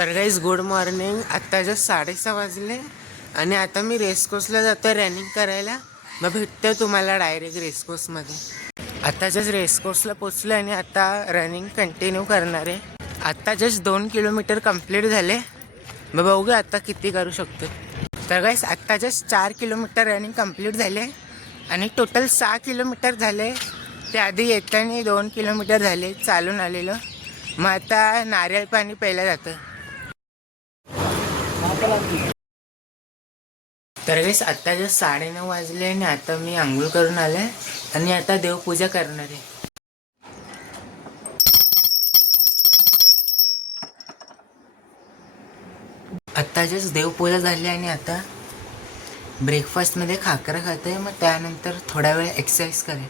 तर guys good morning. आत्ता just 6:30 वाजले आणि आता मी रेसकोर्सला जातो रनिंग करायला. मग भेटतो तुम्हाला डायरेक्ट रेसकोर्समध्ये. आता जस्ट रेसकोर्सला पोचलो आणि आता रनिंग कंटिन्यू करणार आहे. आत्ता जस्ट 2 किलोमीटर कंप्लीट झाले. मग बघूया आता किती करू शकतो. तर गाईज आत्ता जस्ट 4 किलोमीटर रनिंग कंप्लीट झाले आणि टोटल 6 किलोमीटर झाले. त्याआधी येताना 2 किलोमीटर झाले चालून आलेलं. मग आता नारळ पाणी प्यायला जातं. तर गाईस आत्ता जस्ट 9:30 वाजले आणि आता मी आंघोळ करून आले आणि आता देवपूजा करणार आहे. आत्ता जस्ट देवपूजा झाली आणि आता ब्रेकफास्टमध्ये खाकरा खाते. मग त्यानंतर थोडा वेळ एक्सरसाइज करेन.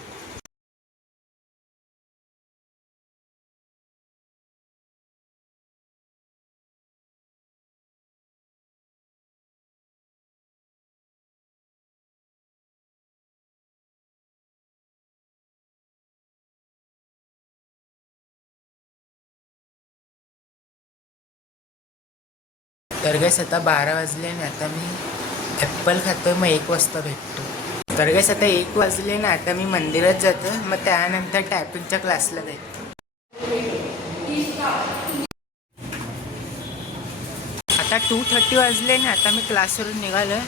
तर गाईस आता 12 वाजले आणि आता मी ॲप्पल खातो. मग 1 वाजता भेटतो. तर गाईस आता 1 वाजले ना आता मी मंदिरात जातो. मग त्यानंतर टायपिंगच्या क्लासला जातो. आता 2:30 वाजले ना आता मी क्लासवरून निघालो.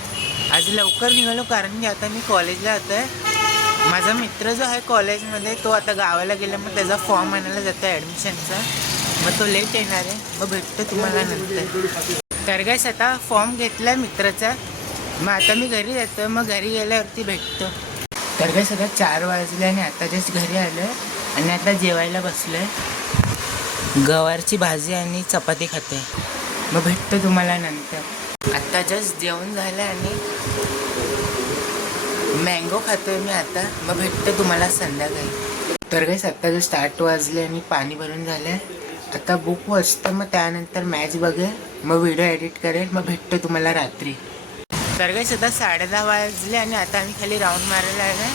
आज लवकर निघालो कारण की आता मी कॉलेजला जातो आहे. माझा मित्र जो आहे कॉलेजमध्ये तो आता गावाला गेला. मग त्याचा फॉर्म आणायला जातो आहे ॲडमिशनचा. मग तो लेट येणार आहे. मग भेटतो तुम्हाला नंतर. तर गाईस आता फॉर्म घेतला आहे मित्राचा. मग आता मी घरी जातो. मग घरी गेल्यावरती भेटतो. तर गाईस आता 4 वाजले आणि आता जस्ट घरी आलो आहे आणि आता जेवायला बसलो आहे. गवारची भाजी आणि चपाती खाते. मग भेटतो तुम्हाला नंतर. आत्ता जस्ट जेवण झालं आणि मँगो खातोय मी आता. मग भेटतो तुम्हाला संध्याकाळी. तर गाईस आत्ता जस्ट 8 वाजले आणि पाणी भरून झालं आहे. आता बुक वाचतं. मग त्यानंतर मॅच बघेल. मग व्हिडिओ एडिट करेल. मग भेटतो तुम्हाला रात्री. तर गाईस आता 10:30 वाजले आणि आता आम्ही खाली राऊंड मारायला आलो आहे.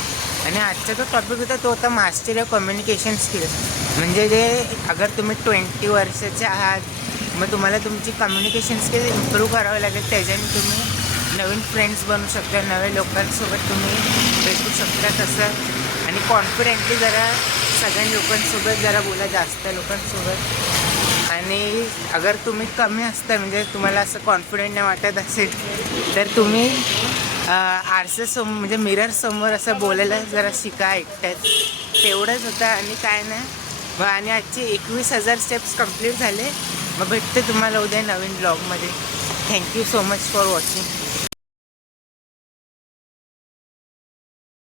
आणि आजचा जो टॉपिक होता तो होता मास्टरी ऑफ कम्युनिकेशन स्किल्स. म्हणजे जे अगर तुम्ही 20 वर्षाचे आहात मग तुम्हाला तुमची कम्युनिकेशन स्किल इम्प्रूव्ह करावं लागेल. त्याच्याने तुम्ही नवीन फ्रेंड्स बनवू शकता. नव्या लोकांसोबत तुम्ही भेटू शकता. तसं आणि कॉन्फिडेंटली जरा सगळ्या लोकांसोबत जरा बोला, जास्त लोकांसोबत. आणि अगर तुम्ही कमी असता म्हणजे तुम्हाला असं कॉन्फिडेंट नाही वाटत असेल तर तुम्ही आरशासमोर म्हणजे मिररसमोर असं बोलायला जरा शिका एकट्यात. तेवढंच होतं आणि काय नाही. मग आणि आजचे 21,000 स्टेप्स कंप्लीट झाले. मग भेटते तुम्हाला उद्या नवीन ब्लॉगमध्ये. Thank you so much for watching.